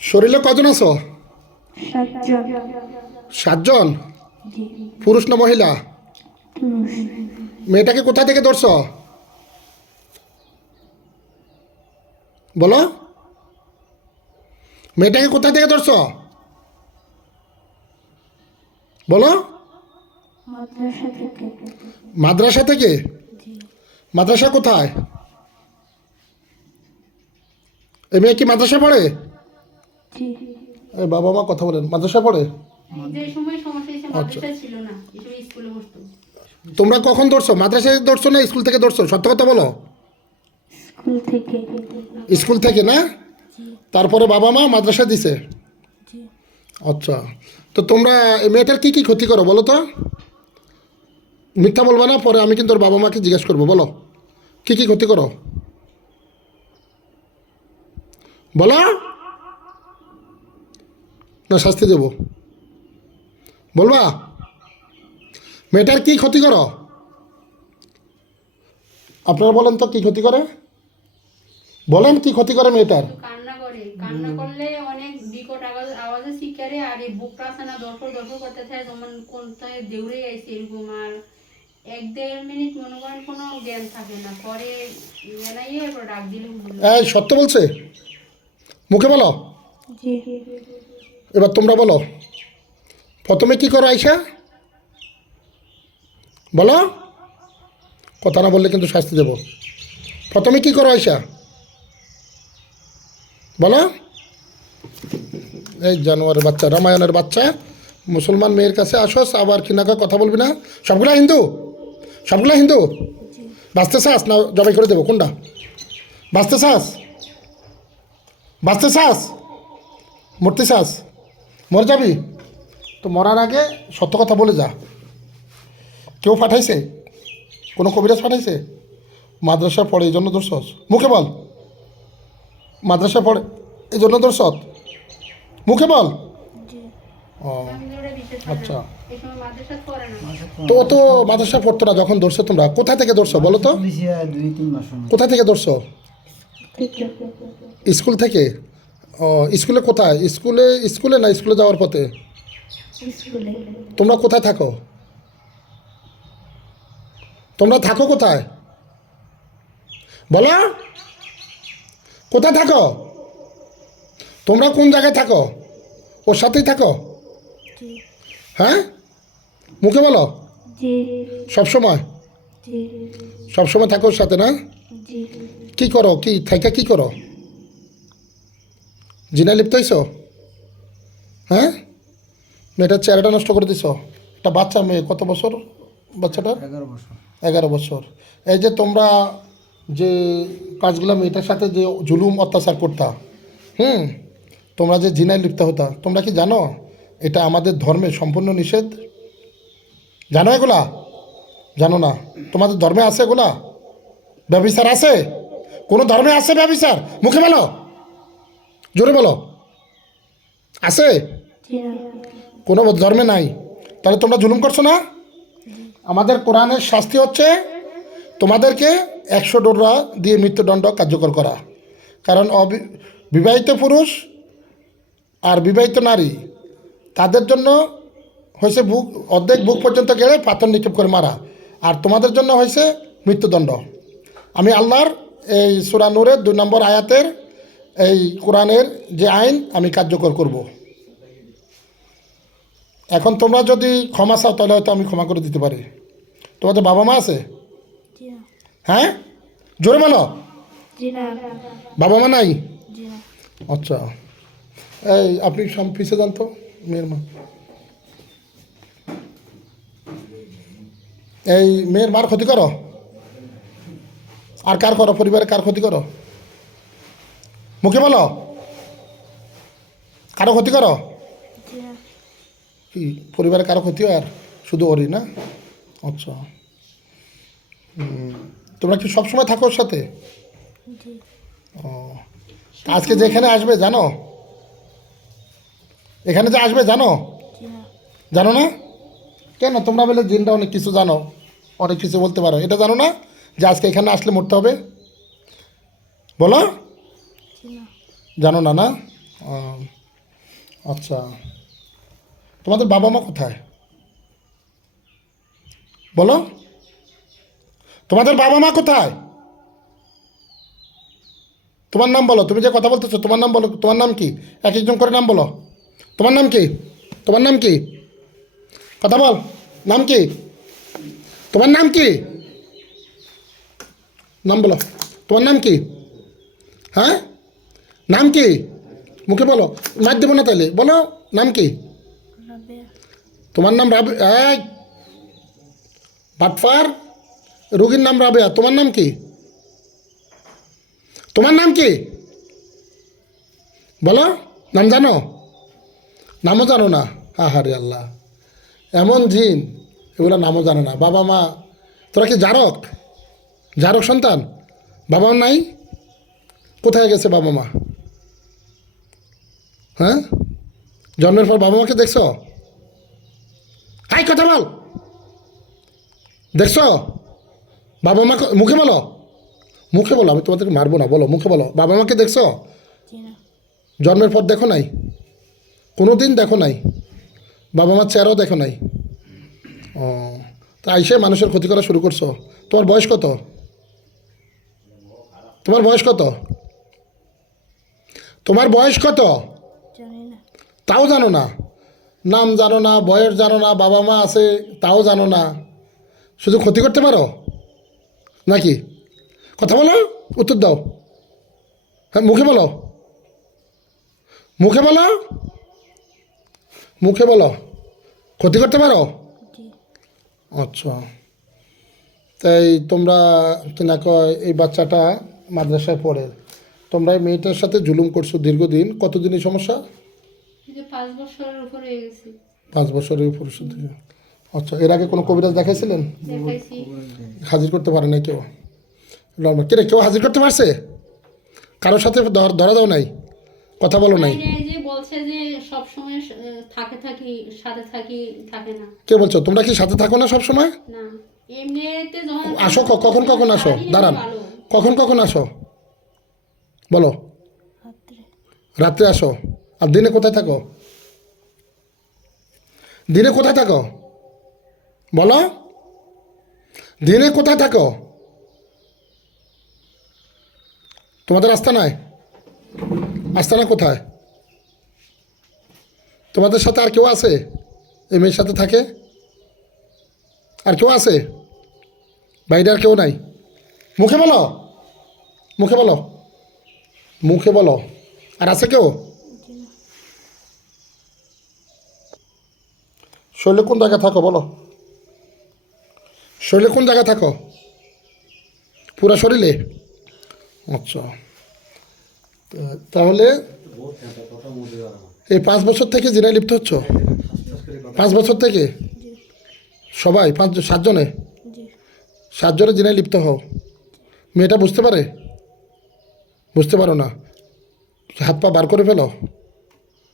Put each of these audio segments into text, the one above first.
শরীরে কজন আছো? সাতজন। পুরুষ না মহিলা? মেয়েটাকে কোথা থেকে ধরছ? বলো। মেয়েটাকে কোথা থেকে ধরছ? বলো। মাদ্রাসা থেকে। মাদ্রাসা কোথায়? এই মেয়ে কি মাদ্রাসা পড়ে? বাবা মা কথা বলেন মাদ্রাসা পড়ে? আচ্ছা। তোমরা কখন ধরছো? মাদ্রাসায় ধরছো না স্কুল থেকে ধরছো? সত্য কথা বলো। স্কুল থেকে। না? তারপরে বাবা মা মাদ্রাসা দিছে? আচ্ছা। তো তোমরা এই মেয়েটার কী কী ক্ষতি করো বলো তো? মিথ্যা বলবা না পরে আমি কিন্তু ওর বাবা মাকে জিজ্ঞেস করব বলো। কী কী ক্ষতি করো? বলো। না শাস্তি দেবো। বলবা? মেয়েটার কী ক্ষতি করো? আপনারা বলেন তো কী ক্ষতি করে? বলেন কি ক্ষতি করে মেয়েটার? কান্না করে। কান্না করলে অনেক বিকট আওয়াজ আওয়াজে শিকারে আর এই বুকটা আছে না দরপর দরপর করতে থাকে যেমন দেউড়ে আইছে এরকম আর এক দেড় মিনিট মনে করেন কোনো জ্ঞান থাকে না। পরে জানাইয়ে এরপর ডাক দিলে এই সত্য বলছে? মুখে বলো? এবার তোমরা বলো। প্রথমে কি করো আইসা? বলো। কথা না বললে কিন্তু শাস্তি দেব। প্রথমে কি করো আইসা? বলো। এই জানোয়ারের বাচ্চা রামায়ণের বাচ্চা। মুসলমান মেয়ের কাছে আসোস আবার কিনাকা কথা বলবি না? সবগুলা হিন্দু? সবগুলা হিন্দু? বাঁচতে চাস না জবাই করে দেবো কোনটা? বাঁচতে চাস? বাঁচতে চাস? মরতে চাস? মর যাবি? তো মরার আগে সত্য কথা বলে যা। কেউ পাঠাইছে? কোনো কবিরাজ পাঠাইছে? মাদ্রাসা পড়ে এই জন্য দর্শস মুখে বল। মাদ্রাসা পড়ে এই জন্য দর্শত মুখে বল। ও আচ্ছা। তো ও তো মাদ্রাসা পড়তো না যখন ধরছো তোমরা। কোথা থেকে ধরছো বলো তো? পুলিশিয়া দুই তিন মাস সময়। কোথা থেকে ধরছো? থেকে স্কুল থেকে? ও স্কুলে কোথায়? স্কুলে স্কুলে না স্কুলে যাওয়ার পথে? তোমরা কোথায় থাকো? তোমরা থাকো কোথায়? বলো। কোথায় থাকো? তোমরা কোন জায়গায় থাকো? ওর সাথেই থাকো? হ্যাঁ? মুখে বলো। সবসময়? সবসময় থাকো ওর সাথে না? কি করো? কি থাইকা কি করো? জিনা লিপ্ত হইছ? হ্যাঁ? মেয়েটার চেহারাটা নষ্ট করে দিছ? একটা বাচ্চা মেয়ে কত বছর বাচ্চাটার? এগারো বছর। এগারো বছর। এই যে তোমরা যে কাজগুলো মেয়েটার সাথে যে জুলুম অত্যাচার করতা হুম? তোমরা যে জিনায় লিপ্ত হতা তোমরা কি জানো? এটা আমাদের ধর্মে সম্পূর্ণ নিষেধ। জানো এগুলা? জানো না? তোমাদের ধর্মে আছে এগুলা? ব্যবিচার আছে? কোনো ধর্মে আছে ব্যবিচার মুখে বলো। জোরে বলো। আছে? কোনো ধর্মে নাই। তাহলে তোমরা জুলুম করছ না? আমাদের কোরআনের শাস্তি হচ্ছে তোমাদেরকে একশো ডোররা দিয়ে মৃত্যুদণ্ড কার্যকর করা। কারণ বিবাহিত পুরুষ আর বিবাহিত নারী, তাদের জন্য হয়েছে বুক অর্ধেক বুক পর্যন্ত গেলে পাথর নিক্ষেপ করে মারা। আর তোমাদের জন্য হয়েছে মৃত্যুদণ্ড। আমি আল্লাহর এই সুরা নূরের দুই নম্বর আয়াতের এই কোরআনের যে আইন আমি কার্যকর করব। এখন তোমরা যদি ক্ষমা চাও তাহলে হয়তো আমি ক্ষমা করে দিতে পারি। তোমাদের বাবা মা আছে? হ্যাঁ? জোরে বলো। জি না। বাবা মা নাই? আচ্ছা। এই আপনি সাম পিছিয়ে যান তো মেয়ের মা। এই মেয়ের মার ক্ষতি করো। আর কার করো? পরিবারে কার ক্ষতি করো? মুখে বলো। কারও ক্ষতি করো? কি? পরিবারে কারও ক্ষতি আর? শুধু ওরই না? আচ্ছা। তোমরা কি সবসময় থাকো ওর সাথে? ও। আজকে যে এখানে আসবে, জানো? এখানে যে আসবে, জানো? জানো না? কেন? তোমরা বলে জিনটা অনেক কিছু জানো। অনেক কিছু বলতে পারো। এটা জানো না? যে আজকে এখানে আসলে মরতে হবে? বলো? জানো না না? আচ্ছা। তোমাদের বাবা মা কোথায়? বলো? তোমাদের বাবা মা কোথায়? তোমার নাম বলো। তুমি যে কথা বলতেছো, তোমার নাম বলো। তোমার নাম কি? এক একজন করে নাম বলো। তোমার নাম কি? তোমার নাম কি? কথা বল। নাম কি? তোমার নাম কি? নাম বলো। তোমার নাম কি? হ্যাঁ? নাম কি? মুখে বলো। মার দেবো না তাহলে বলো নাম কি? তোমার নাম রাবে বাটফার। রুগীর নাম রাবেয়া। তোমার নাম কি? তোমার নাম কি? বলো নাম জানো? নামও জানো না। আহারে আল্লাহ। এমন জিন এগুলো নামও জানে না। বাবা মা তোরা কি জারক? জারক সন্তান বাবা মা নাই? কোথায় গেছে বাবা মা? হ্যাঁ? জন্মের পর বাবা মাকে দেখছ? হাই কথা বল। দেখছ? বাবা মা মুখে বলো। মুখে বলো আমি তোমাদেরকে মারবো না বলো মুখে বলো। বাবা মাকে দেখছ? জন্মের পর দেখো নাই? কোনো দিন দেখো নাই? বাবা মার চেহারাও দেখো নাই? ও তা আইসে মানুষের ক্ষতি করা শুরু করছ। তোমার বয়স কত? তোমার বয়স কত? তোমার বয়স কত? তাও জানো না। নাম জানো না বয়স জানো না বাবা মা আছে তাও জানো না। শুধু ক্ষতি করতে পারো? নাকি? কথা বলো উত্তর দাও। হ্যাঁ মুখে বলো। মুখে বলো। মুখে বলো। ক্ষতি করতে পারো? আচ্ছা। তাই তোমরা কিনা কয় এই বাচ্চাটা মাদ্রাসায় পড়ে। তোমরা এই মেয়েটার সাথে জুলুম করছ দীর্ঘদিন কতদিন এই সমস্যা পাঁচ বছরের উপরে শুধু। আচ্ছা এর আগে কোনো কবিরাজ দেখাইছিলেন? হাজির করতে পারে নাই কেউ? নর্মাল। কে রে কেউ হাজির করতে পারছে? কারোর সাথে ধর- দাও নাই? কথা বলো নাই? কে বলছো? তোমরা কি সাথে থাকো না সব সময়? আসো কখন কখন আসো? দাঁড়ান। কখন কখন আসো? বলো। রাত্রে আসো। আর দিনে কোথায় থাকো? দিনে কোথায় থাকো? বলো। দিনে কোথায় থাকো? তোমাদের আস্তানায়? আস্তানা কোথায়? তোমাদের সাথে আর কেউ আছে? এই মেয়ের সাথে থাকে? আর কেউ আছে? বাইরে আর কেউ নাই? মুখে বলো। মুখে বলো। মুখে বলো। আর আছে কেউ? শরীরে কোন জায়গায় থাকো বলো। শরীরে কোন জায়গায় থাকো? পুরা শরীরে? আচ্ছা। তাহলে এই পাঁচ বছর থেকে জিনায় লিপ্ত হচ্ছ? পাঁচ বছর থেকে? সবাই পাঁচ সাতজনে? সাতজনে জিনায় লিপ্ত হও। মেয়েটা বুঝতে পারে? বুঝতে পারো না। হাত পা বার করে ফেলো।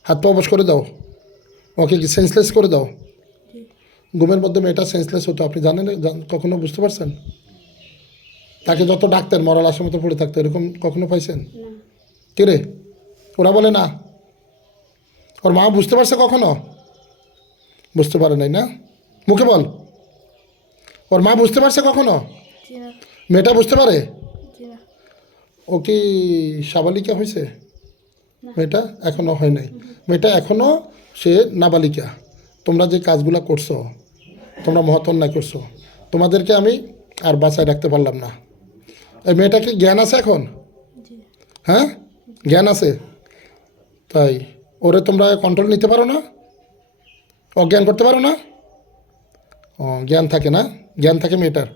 হাত পা অবশ করে দাও। ওকে কি সেন্সলেস করে দাও? ঘুমের মধ্যে মেয়েটা সেন্সলেস হতো আপনি জানেন জান- কখনো বুঝতে পারছেন? তাকে যত ডাক্তার মরাল আসার মতো পড়ে থাকতো এরকম কখনো পাইছেন? না। কে রে? ওরা বলে না। ওর মা বুঝতে পারছে কখনো? বুঝতে পারে নাই না? মুখে বল। ওর মা বুঝতে পারছে কখনো? মেয়েটা বুঝতে পারে? ও কি সাবালিকা হয়েছে? মেয়েটা এখনও হয় নাই। মেয়েটা এখনও সে নাবালিকা। তোমরা যে কাজগুলো করছ তোমরা মহৎ অন্যায় করছ তোমাদেরকে আমি আর বাঁচায় রাখতে পারলাম না। এই মেয়েটা কি জ্ঞান আছে এখন? হ্যাঁ? জ্ঞান আছে? তাই ওরে তোমরা কন্ট্রোল নিতে পারো না? অজ্ঞান করতে পারো না? ও জ্ঞান থাকে না? জ্ঞান থাকে মেয়েটার।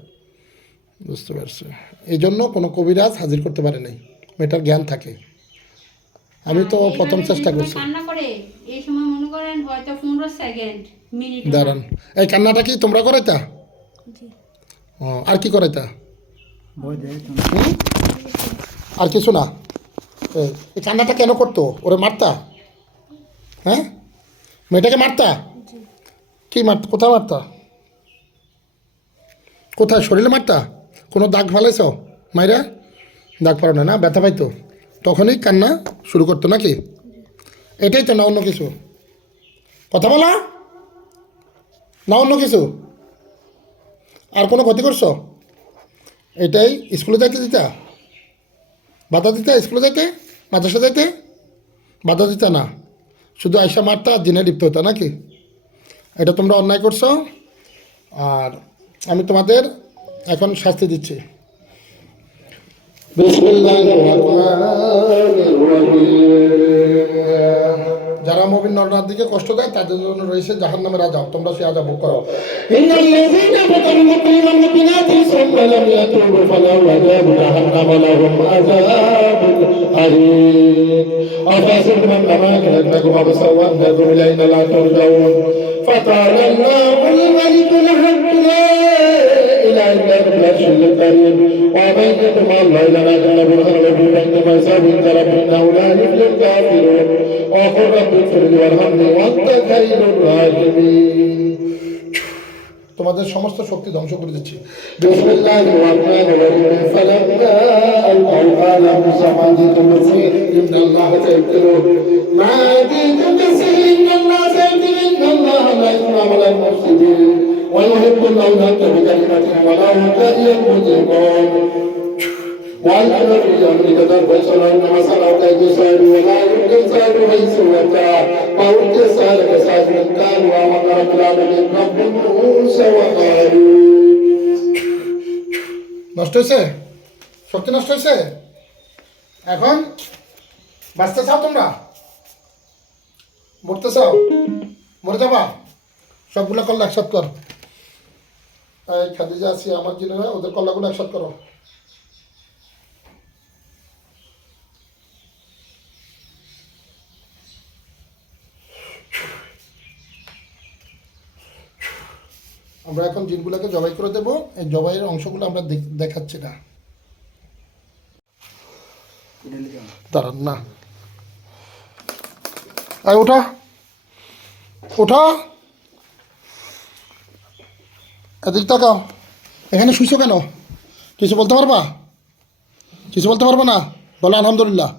বুঝতে পারছি। এই জন্য কোনো কবিরাজ হাজির করতে পারে নাই। মেয়েটার জ্ঞান থাকে। আমি তো প্রথম চেষ্টা করছি। কান্না করে। এই সময় মনে করেন হয়তো পনেরো সেকেন্ড মিনিট দাঁড়ান। এই কান্নাটা কি তোমরা করাইতা? জি। ও আর কি করাইতা? আর কিছু না। এই, কান্নাটা কেন করতো? ওরে মারতা? হ্যাঁ? মেয়েটাকে মারতা? কি মারতা? কোথায় মারতা? কোথায়? শরীরে মারতা? কোনো দাগ ফালাইছ? মাইরা? দাগ পারো না না ব্যথা পাইতো? তখনই কান্না শুরু করতো নাকি? এটাই তো না অন্য কিছু। কথা বলা? না অন্য কিছু? আর কোনো ক্ষতি করছ? এটাই স্কুলে যাইতে দিতা? বাধা দিতা স্কুলে যাইতে? মাদ্রাসা যাইতে? বাধা দিতা না। শুধু আয়সা মারতা আর জিনে লিপ্ত হতো নাকি? এটা তোমরা অন্যায় করছ। আর আমি তোমাদের এখন শাস্তি দিচ্ছি যারা মবিন নরনার দিকে কষ্ট দেয় তাদের জন্য রয়েছে জাহান নামের আজাব তোমরা সে আজাব ভোগ করো إن الذين فتنوا المؤمنين والمؤمنات ثم لم يتوبوا فلهم عذاب جهنم ولهم عذاب أليم أفحسبتم أنما خلقناكم عبثا وأنكم إلينا لا ترجعون فتعالى الله الملك الحق لا إله إلا هو العرش الكريم ومن يدعو مع الله إلى ما كان بالخير فإنما يساوي عند ربه إنه لا يفلح الكافرون وقل رب اغفر لي وارحمني وأنت خير الراحمين তোমাদের সমস্ত শক্তি ধ্বংস করে দিচ্ছি بسم الله الرحمن الرحيم فلما ألقوا قال موسى ما جئتم به إن الله سيبتله ما جئتم به إن الله سيبتله إن الله لا يسمع ولا المفسدين ويحب الله أن بكلمته ولا يهتدي المجرمون وألقنا في أمرك ضرب شرع إنما صنعوا كيد سائر ولا يمكن سائر ليس وتا فألقي سائر سائر كانوا وأمر رب العالمين رب موسى وهارون নষ্ট হয়েছে শক্তি নষ্ট হয়েছে এখন বাঁচতে চাও তোমরা মরতে চাও মরে যাবা সবগুলো কল্লা একসাথ কর এই খাদিজা আমার জন্য ওদের একসাথ করো। আমরা এখন জিনগুলোকে জবাই করে দেবো। এই জবাইয়ের অংশগুলো আমরা দেখ- দেখাচ্ছি না। দাঁড়ান না। ওঠা। ওঠা। এদিক তাকাও এখানে শুইছো কেন? কিছু বলতে পারবা? কিছু বলতে পারবা না? বলো আলহামদুলিল্লাহ।